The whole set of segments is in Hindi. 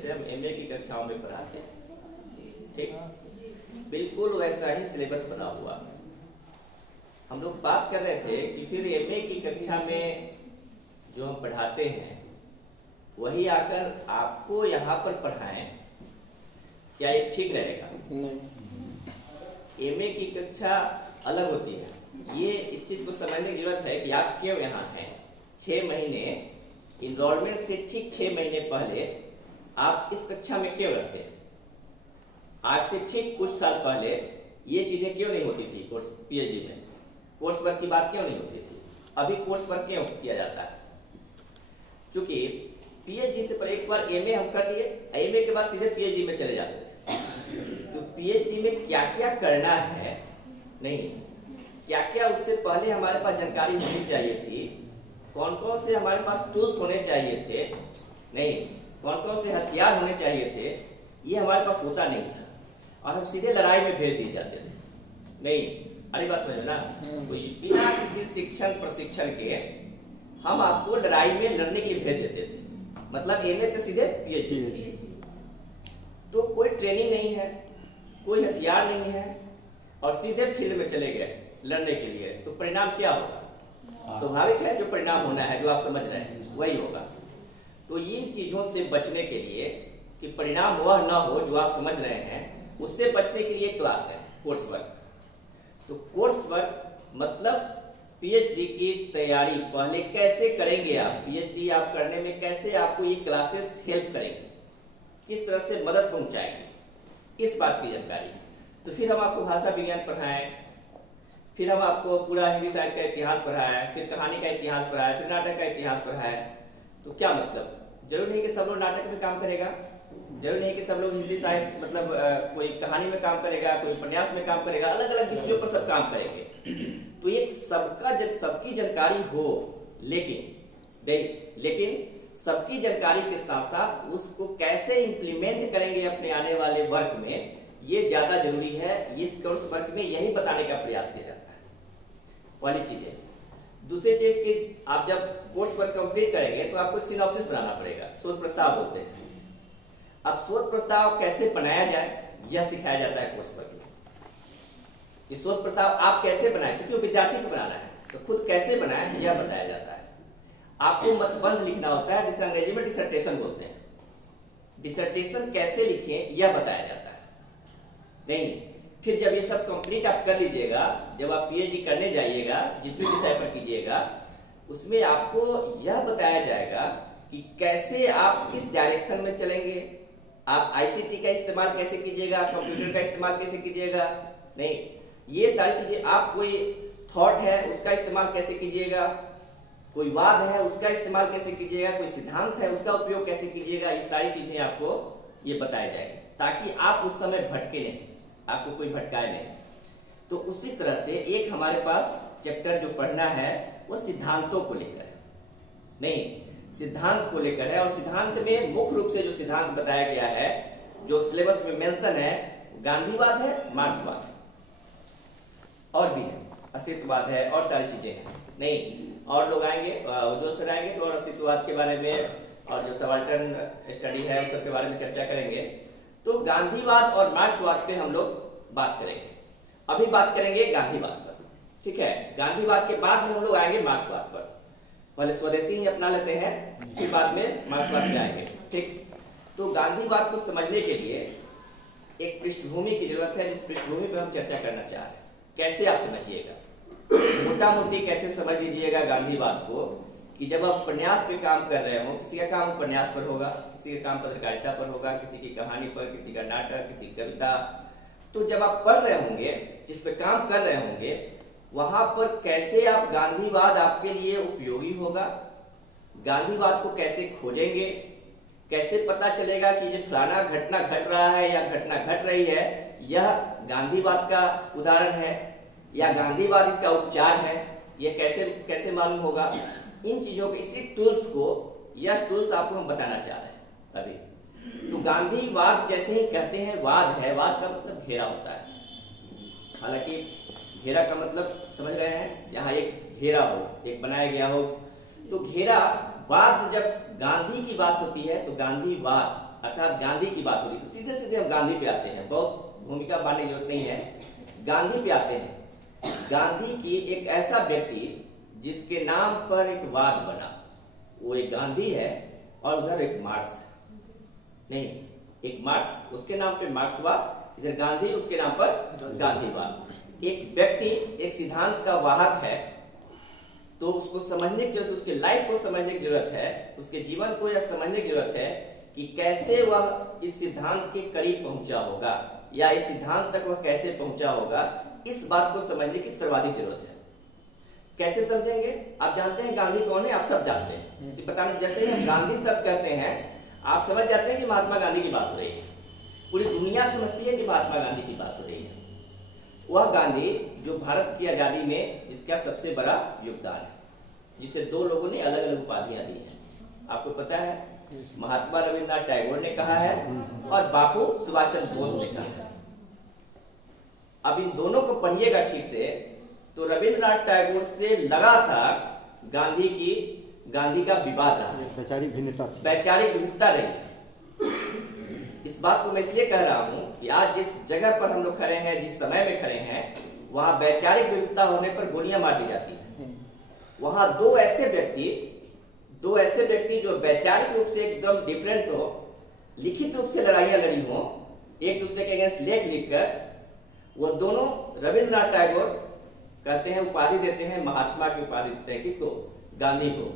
जैसे हम एमए की कक्षाओं में पढ़ाते हैं, ठीक, बिल्कुल वैसा ही सिलेबस बना हुआ है। हम लोग बात कर रहे थे कि फिर एमए की कक्षा में जो हम पढ़ाते हैं वही आकर आपको यहाँ पर पढ़ाएं, क्या ये ठीक रहेगा? एमए की कक्षा अलग होती है। ये इस चीज को समझने की जरूरत है कि आप क्यों यहाँ हैं। 6 महीने इनरोलमेंट से ठीक 6 महीने पहले आप इस कक्षा में क्यों रहते हैं? आज से ठीक कुछ साल पहले ये चीजें क्यों नहीं होती थी? कोर्स पीएचडी में कोर्स वर्क की बात क्यों नहीं होती थी? अभी कोर्स वर्क क्यों किया जाता है? क्योंकि पीएचडी से पहले एक बार एमए हम कर लिए, एमए के बाद सीधे पीएचडी में चले जाते थे। तो पीएचडी में क्या क्या करना है, नहीं क्या क्या उससे पहले हमारे पास जानकारी होनी चाहिए थी, कौन कौन से हमारे पास टूल्स होने चाहिए थे, नहीं कौन कौन से हथियार होने चाहिए थे, ये हमारे पास होता नहीं था और हम सीधे लड़ाई में भेज दिए जाते थे। नहीं, अरे बात समझ ना, कोई बिना किसी शिक्षण प्रशिक्षण के हम आपको लड़ाई में लड़ने के लिए भेज देते थे। मतलब एमए से सीधे पीएचडी, तो कोई ट्रेनिंग नहीं है, कोई हथियार नहीं है और सीधे फील्ड में चले गए लड़ने के लिए, तो परिणाम क्या होगा? स्वाभाविक है जो परिणाम होना है, जो आप समझ रहे हैं वही होगा। तो इन चीजों से बचने के लिए कि परिणाम वह ना हो जो आप समझ रहे हैं, उससे बचने के लिए क्लास है कोर्स वर्क। तो कोर्स वर्क मतलब पीएचडी की तैयारी पहले कैसे करेंगे आप, पीएचडी आप करने में कैसे आपको ये क्लासेस हेल्प करेंगे, किस तरह से मदद पहुंचाएंगे, इस बात की जानकारी। तो फिर हम आपको भाषा विज्ञान पढ़ाएं, फिर हम आपको पूरा हिंदी साहित्य का इतिहास पढ़ाएं, फिर कहानी का इतिहास पढ़ाएं, फिर नाटक का इतिहास पढ़ाएं। तो क्या मतलब? जरूरी नहीं कि सब लोग नाटक में काम करेगा, जरूरी नहीं कि सब लोग हिंदी साहित्य मतलब कोई कहानी में काम करेगा, कोई उपन्यास में काम करेगा, अलग अलग विषयों पर सब काम करेंगे। तो एक सबकी जानकारी हो, लेकिन सबकी जानकारी के साथ साथ उसको कैसे इंप्लीमेंट करेंगे अपने आने वाले वर्क में, ये ज्यादा जरूरी है। इस कोर्स वर्क में यही बताने का प्रयास किया जाता है। पहली चीज है। दूसरी चीज कि आप जब कोर्स वर्क कंप्लीट करेंगे तो आपको एक सिनॉप्सिस बनाना पड़ेगा, शोध प्रस्ताव बोलते हैं। अब शोध प्रस्ताव कैसे बनाया जाए यह सिखाया जाता है कोर्स वर्क में। इस शोध प्रस्ताव आप कैसे बनाए, क्योंकि वो विद्यार्थी को बनाना है, तो खुद कैसे बनाए यह बताया जाता है। आपको मतबंध लिखना होता है, जिसे अंग्रेजी में डिसर्टेशन बोलते हैं। डिसर्टेशन कैसे लिखें यह बताया जाता है। नहीं, फिर जब ये सब कंप्लीट आप कर लीजिएगा, जब आप पीएचडी करने जाइएगा, जिस भी विषय पर कीजिएगा, उसमें आपको यह बताया जाएगा कि कैसे आप किस डायरेक्शन में चलेंगे, आप आईसीटी का इस्तेमाल कैसे कीजिएगा, कंप्यूटर का इस्तेमाल कैसे कीजिएगा। नहीं, ये सारी चीजें, आप कोई थॉट है उसका इस्तेमाल कैसे कीजिएगा, कोई वाद है उसका इस्तेमाल कैसे कीजिएगा, कोई सिद्धांत है उसका उपयोग कैसे कीजिएगा, ये सारी चीजें आपको ये बताया जाएगा, ताकि आप उस समय भटके नहीं, आपको कोई भटकाए नहीं। तो उसी तरह से एक हमारे पास चैप्टर जो पढ़ना है वो सिद्धांतों को लेकर है, नहीं सिद्धांत को लेकर है। और सिद्धांत में मुख्य रूप से जो सिद्धांत बताया गया है, जो सिलेबस में मेंशन है, गांधीवाद है, मार्क्सवाद और भी है, अस्तित्ववाद है और सारी चीजें हैं। नहीं, और लोग आएंगे, उज्ज्वल सर आएंगे तो और अस्तित्ववाद के बारे में और जो सबाल्टर्न स्टडी है उस सब के बारे में चर्चा करेंगे। तो गांधीवाद और मार्क्सवाद पे हम लोग बात करेंगे। अभी बात करेंगे गांधीवाद पर, ठीक है। गांधीवाद के बाद में हम लोग आएंगे मार्क्सवाद पर। पहले स्वदेशी ही अपना लेते हैं, फिर बाद में मार्क्सवाद पे आएंगे, ठीक। तो गांधीवाद को समझने के लिए एक पृष्ठभूमि की जरूरत है, जिस पृष्ठभूमि पर हम चर्चा करना चाह रहे हैं। कैसे आप समझिएगा, मोटा मोटी कैसे समझ लीजिएगा गांधीवाद को, कि जब आप उपन्यास पे काम कर रहे हो, किसी का काम उपन्यास पर होगा, किसी का काम पत्रकारिता पर होगा, किसी की कहानी पर, किसी का नाटक, किसी की कविता, तो जब आप पढ़ रहे होंगे, जिस पे काम कर रहे होंगे, वहां पर कैसे आप गांधीवाद आपके लिए उपयोगी होगा, गांधीवाद को कैसे खोजेंगे, कैसे पता चलेगा कि ये फलाना घटना घट रहा है या घटना घट रही है, यह गांधीवाद का उदाहरण है या गांधीवाद इसका उपचार है, यह कैसे कैसे मालूम होगा। इन चीजों के, इसी टूल्स को, यह टूल्स आपको हम बताना चाह रहे हैं अभी। तो गांधीवाद जैसे ही कहते हैं, वाद है, वाद का मतलब घेरा होता है। हालांकि घेरा का मतलब समझ रहे हैं, यहाँ एक घेरा हो, एक बनाया गया हो। तो घेरा वाद, जब गांधी की बात होती है तो गांधीवाद अर्थात गांधी की बात हो रही है, सीधे सीधे हम गांधी पे आते हैं, बहुत भूमिका बांटने की जरूरत नहीं है, गांधी पे आते हैं। गांधी की एक ऐसा व्यक्ति जिसके नाम पर एक वाद बना, वो एक गांधी है और उधर एक मार्क्स है, नहीं, एक मार्क्स उसके नाम पे मार्क्सवाद, इधर गांधी उसके नाम पर गांधीवाद। एक व्यक्ति एक सिद्धांत का वाहक है तो उसको समझने की, उसके लाइफ को समझने की जरूरत है, उसके जीवन को यह समझने की जरूरत है कि कैसे वह इस सिद्धांत के करीब पहुंचा होगा या इस सिद्धांत तक वह कैसे पहुंचा होगा, इस बात को समझने की सर्वाधिक जरूरत है। कैसे समझेंगे? आप जानते हैं गांधी कौन है, आप सब जानते हैं, बताने जैसे ही हम गांधी सब कहते हैं आप समझ जाते हैं कि महात्मा गांधी की बात हो रही है, पूरी दुनिया समझती है कि महात्मा गांधी की बात हो रही है। वह गांधी जो भारत की आजादी में जिसका सबसे बड़ा योगदान है, जिसे दो लोगों ने अलग अलग उपाधियां दी हैं। आपको पता है, महात्मा रविन्द्रनाथ टैगोर ने कहा है और बापू सुभाष चंद्र बोस ने कहा है। अब इन दोनों को पढ़िएगा ठीक से तो रविन्द्रनाथ टैगोर से लगातार गांधी का विवाद रहा, वैचारिक विविधता रही। इस बात को मैं इसलिए कह रहा हूं कि आज जिस जगह पर हम लोग खड़े हैं, जिस समय में खड़े हैं, वहां वैचारिक विविधता होने पर गोलियां मार दी जाती हैं। वहां दो ऐसे व्यक्ति जो वैचारिक रूप से एकदम डिफरेंट हो, लिखित रूप से लड़ाइयां लड़ी हो, एक दूसरे के अगेंस्ट लेख लिखकर, वो दोनों रविन्द्रनाथ टैगोर कहते हैं, उपाधि देते हैं, महात्मा की उपाधि देते हैं, किसको? गांधी को।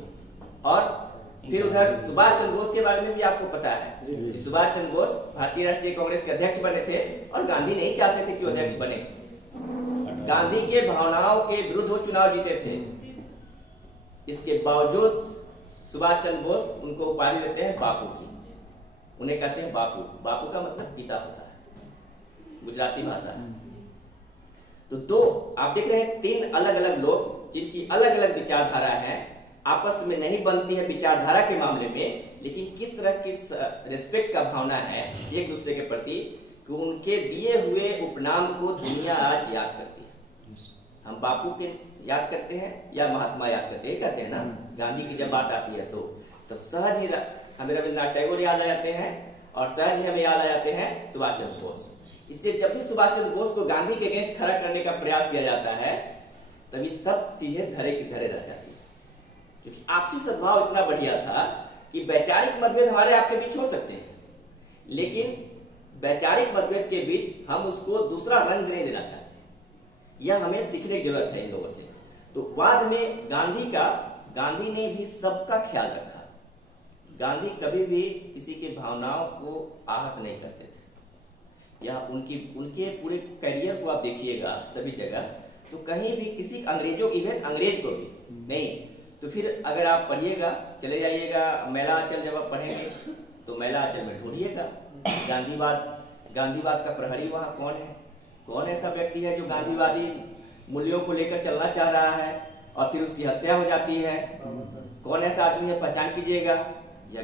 और फिर उधर सुभाष चंद्र बोस के बारे में भी आपको पता है कि सुभाष चंद्र बोस भारतीय राष्ट्रीय कांग्रेस के अध्यक्ष बने थे और गांधी नहीं चाहते थे कि अध्यक्ष बने। गांधी के भावनाओं के विरुद्ध वो चुनाव जीते थे। इसके बावजूद सुभाष चंद्र बोस उनको उपाधि देते हैं बापू की, उन्हें कहते हैं बापू। बापू का मतलब पिता होता है गुजराती भाषा। तो दो आप देख रहे हैं, तीन अलग अलग लोग जिनकी अलग अलग विचारधारा है, आपस में नहीं बनती है विचारधारा के मामले में, लेकिन किस तरह की रिस्पेक्ट का भावना है एक दूसरे के प्रति कि उनके दिए हुए उपनाम को दुनिया आज याद करती है। हम बापू के याद करते हैं या महात्मा याद करते हैं, कहते हैं ना। गांधी की जब बात आती है तो सहज ही हमें रविन्द्रनाथ टैगोर याद आ जाते हैं और सहज ही हमें याद आ जाते हैं सुभाष चंद्र बोस। इसलिए जब भी सुभाष चंद्र बोस को गांधी के अगेंस्ट खड़ा करने का प्रयास किया जाता है, तभी सब चीजें धरे की धरे रह जाती है, क्योंकि आपसी सद्भाव इतना बढ़िया था कि वैचारिक मतभेद हमारे आपके बीच हो सकते हैं, लेकिन वैचारिक मतभेद के बीच हम उसको दूसरा रंग नहीं देना चाहते। यह हमें सीखने की जरूरत है इन लोगों से। तो वाद में गांधी ने भी सबका ख्याल रखा। गांधी कभी भी किसी के भावनाओं को आहत नहीं करते थे, या उनके पूरे करियर को आप देखिएगा सभी जगह, तो कहीं भी किसी इवन अंग्रेज को भी नहीं। तो फिर अगर आप पढ़िएगा, चले जाइएगा मैलांचल, जब आप पढ़ेंगे तो मैलांचल में ढूंढिएगा गांधीवाद का प्रहरी वहां कौन है, कौन ऐसा व्यक्ति है जो गांधीवादी मूल्यों को लेकर चलना चाह रहा है और फिर उसकी हत्या हो जाती है। कौन ऐसा आदमी है, पहचान कीजिएगा। यह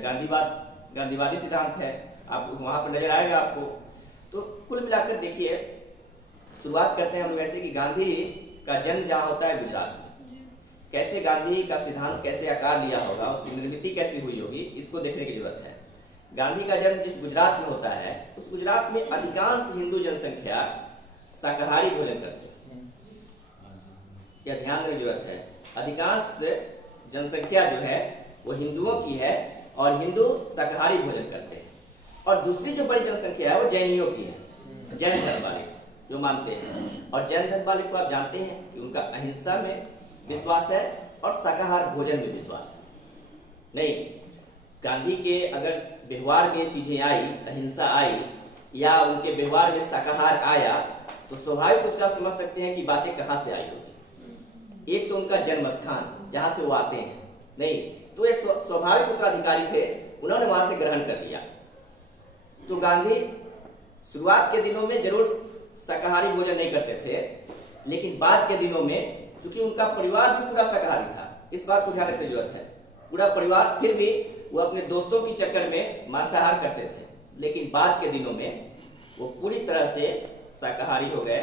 गांधीवादी सिद्धांत है, आप वहां पर नजर आएगा आपको। तो कुल मिलाकर देखिए, शुरुआत करते हैं हम लोग ऐसे कि गांधी का जन्म जहां होता है गुजरात में, कैसे गांधी का सिद्धांत कैसे आकार लिया होगा, उसकी निर्मिति कैसी हुई होगी, इसको देखने की जरूरत है। गांधी का जन्म जिस गुजरात में होता है, उस गुजरात में अधिकांश हिंदू जनसंख्या शाकाहारी भोजन करते हैं। यह ध्यान देने की जरूरत है। अधिकांश जनसंख्या जो है वो हिंदुओं की है और हिंदू शाकाहारी भोजन करते हैं। और दूसरी जो बड़ी जनसंख्या है वो जैनियों की है, जैन धर्म वाले जो मानते हैं। और जैन धर्म वाले को आप जानते हैं कि उनका अहिंसा में विश्वास है और शाकाहार भोजन में विश्वास है। नहीं, गांधी के अगर व्यवहार में चीजें आई, अहिंसा आई, या उनके व्यवहार में शाकाहार आया, तो स्वाभाविक रूप से आप समझ सकते हैं कि बातें कहां से आई होगी। एक तो उनका जन्म स्थान जहां से वो आते हैं, नहीं तो ये स्वाभाविक उत्तराधिकारी थे, उन्होंने वहां से ग्रहण कर लिया। तो गांधी शुरुआत के दिनों में जरूर शाकाहारी भोजन नहीं करते थे, लेकिन बाद के दिनों में क्योंकि उनका परिवार भी पूरा शाकाहारी था, इस बात को ध्यान रखने की जरूरत है। पूरा परिवार, फिर भी वो अपने दोस्तों की चक्कर में मांसाहार करते थे, लेकिन बाद के दिनों में वो पूरी तरह से शाकाहारी हो गए।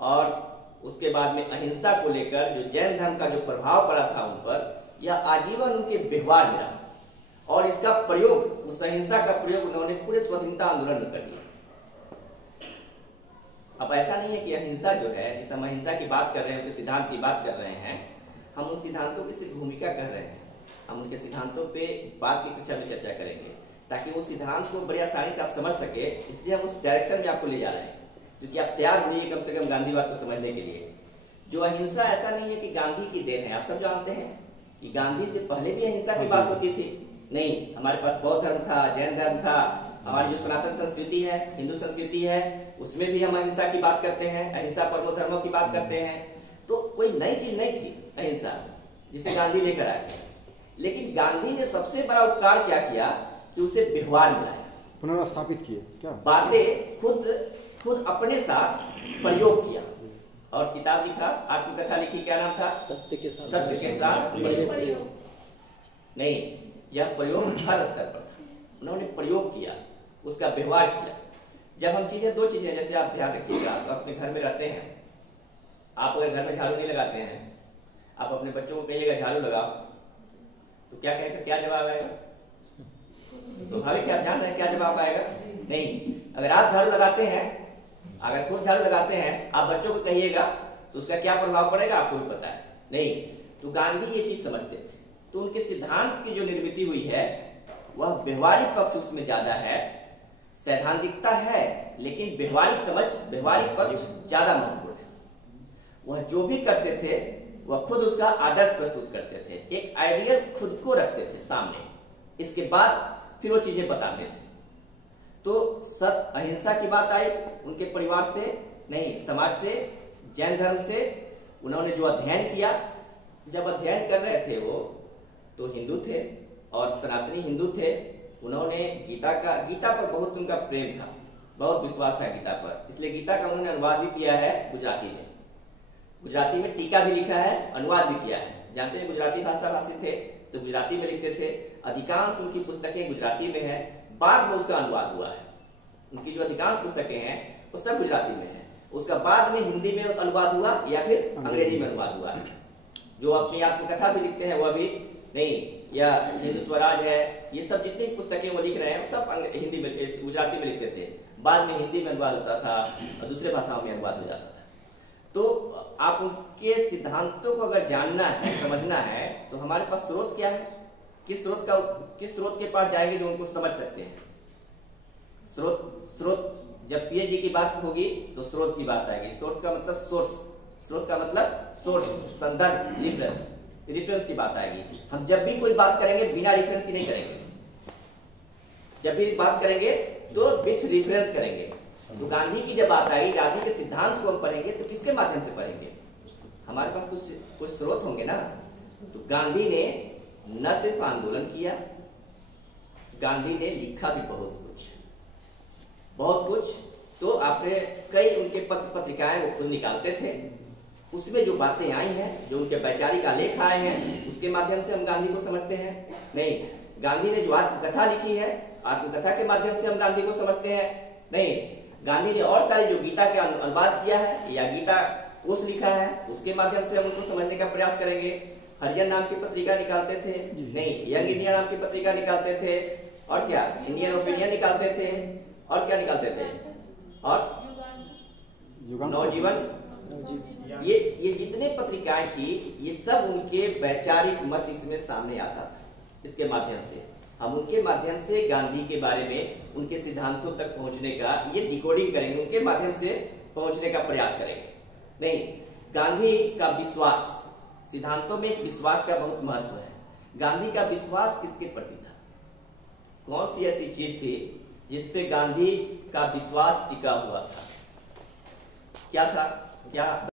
और उसके बाद में अहिंसा को लेकर जो जैन धर्म का जो प्रभाव पड़ा था उन पर, यह आजीवन उनके व्यवहार में रहा और इसका प्रयोग, उस अहिंसा का प्रयोग उन्होंने पूरे स्वतंत्रता आंदोलन में कर दिया। अब ऐसा नहीं है कि अहिंसा जो है, जिस हम अहिंसा की बात कर रहे हैं, उनके सिद्धांत की बात कर रहे हैं, हम उन सिद्धांतों की सिर्फ भूमिका कर रहे हैं। हम उनके सिद्धांतों पे बाद की कक्षा में चर्चा करेंगे ताकि उस सिद्धांत को बड़ी आसानी से आप समझ सके, इसलिए हम उस डायरेक्शन में आपको ले जा रहे हैं, क्योंकि आप तैयार हुए कम से कम गांधीवाद को समझने के लिए। जो अहिंसा ऐसा नहीं है कि गांधी की देन है। आप सब जानते हैं कि गांधी से पहले भी अहिंसा की बात होती थी। नहीं, हमारे पास बौद्ध धर्म था, जैन धर्म था, हमारी जो सनातन संस्कृति है, हिंदू संस्कृति है, उसमें भी हम अहिंसा की बात करते हैं, अहिंसा परमो धर्मों की बात करते हैं। तो कोई नई चीज नहीं थी अहिंसा, जिसे गांधी लेकर आए थे। लेकिन गांधी ने सबसे बड़ा उपकार क्या किया कि उसे व्यवहार में लाया, पुनर्स्थापित किए। क्या बातें खुद अपने साथ प्रयोग किया और किताब लिखा, आत्मकथा लिखी। क्या नाम था? सत्य के साथ मेरे प्रयोग। नहीं, यह प्रयोग हर स्तर पर था। उन्होंने प्रयोग किया, उसका व्यवहार किया। जब हम चीजें, दो चीजें, जैसे आप ध्यान रखिएगा, आप अपने घर में रहते हैं, आप अगर घर में झाड़ू नहीं लगाते हैं, आप अपने बच्चों को कहिएगा झाड़ू लगाओ, तो क्या कहेगा, क्या जवाब आएगा? स्वाभाविक है, ध्यान रहे क्या जवाब आएगा? नहीं। अगर आप झाड़ू लगाते हैं, अगर खुद झाड़ू लगाते हैं, आप बच्चों को कहिएगा तो उसका क्या प्रभाव पड़ेगा आपको भी पता है। नहीं, तो गांधी ये चीज समझते थे, तो उनके सिद्धांत की जो निर्मित हुई है वह व्यवहारिक पक्ष उसमें ज्यादा है। सैद्धांतिकता है लेकिन व्यवहारिक समझ, व्यवहारिक पक्ष ज्यादा महत्वपूर्ण है। वह जो भी करते थे वह खुद उसका आदर्श प्रस्तुत करते थे, एक आइडियल खुद को रखते थे सामने, इसके बाद फिर वो चीजें बताते थे। तो सत्य अहिंसा की बात आई उनके परिवार से, नहीं समाज से, जैन धर्म से। उन्होंने जो अध्ययन किया, जब अध्ययन कर रहे थे वो तो हिंदू थे और सनातनी हिंदू थे। उन्होंने गीता पर बहुत उनका प्रेम था, बहुत विश्वास था गीता पर, इसलिए गीता का उन्होंने अनुवाद भी किया है गुजराती में। गुजराती में टीका भी लिखा है, अनुवाद भी किया है। जानते हैं गुजराती भाषा भाषी थे तो गुजराती में लिखते थे। अधिकांश उनकी पुस्तकें गुजराती में है, बाद में उसका अनुवाद हुआ है। उनकी जो अधिकांश पुस्तकें हैं वो सब गुजराती में है, उसका बाद में हिंदी में अनुवाद हुआ या फिर अंग्रेजी में अनुवाद हुआ है। जो अपनी आत्मकथा भी लिखते हैं वो अभी नहीं, या हिंदू स्वराज है, ये सब जितनी पुस्तकें वो लिख रहे हैं वो सब हिंदी में, गुजराती में लिखते थे। बाद में हिंदी में अनुवाद होता था और दूसरे भाषाओं में अनुवाद हो जाता था। तो आप उनके सिद्धांतों को अगर जानना है, समझना है, तो हमारे पास स्रोत क्या है? किस स्रोत के पास जाएंगे जो उनको समझ सकते हैं? स्रोत जब पीएचडी की बात होगी तो स्रोत की बात आएगी। स्रोत का मतलब सोर्स, स्रोत का मतलब सोर्स, संदर्भ, रिफरेंस की बात आएगी। हम जब भी कोई बात करेंगे बिना रिफरेंस की नहीं करेंगे, जब भी बात करेंगे तो विथ रिफरेंस करेंगे। तो गांधी की जब बात आई, गांधी के सिद्धांत को हम पढ़ेंगे तो किसके माध्यम से पढ़ेंगे? हमारे पास कुछ स्रोत होंगे ना। तो गांधी ने न सिर्फ आंदोलन किया, गांधी ने लिखा भी बहुत कुछ। तो आपने कई उनके पत्र पत्रिकाएं वो खुद निकालते थे, उसमें जो बातें आई हैं, जो उनके वैचारिक आलेख आए हैं, उसके माध्यम से हम गांधी को समझते हैं। नहीं, गांधी ने जो आत्मकथा लिखी है, आत्मकथा के माध्यम से हम गांधी को समझते हैं। नहीं, गांधी ने और सारी जो गीता के अनुवाद किया है या गीता कोश लिखा है, उसके माध्यम से हम उनको समझने का प्रयास करेंगे। हरिजन नाम की पत्रिका निकालते थे, नहीं, यंग इंडिया नाम की पत्रिका निकालते थे, और क्या, इंडियन ओपिनियन निकालते थे, और क्या निकालते थे, और नवजीवन। ये जितने पत्रिकाएं थी, ये सब उनके वैचारिक मत इसमें सामने आता था। इसके माध्यम से हम उनके माध्यम से गांधी के बारे में, उनके सिद्धांतों तक पहुंचने का ये डिकोडिंग करेंगे, उनके माध्यम से पहुंचने का प्रयास करेंगे। नहीं, गांधी का विश्वास, सिद्धांतों में विश्वास का बहुत महत्व है। गांधी का विश्वास किसके प्रति था? कौन सी ऐसी चीज थी जिसपे गांधी का विश्वास टिका हुआ था? क्या था? क्या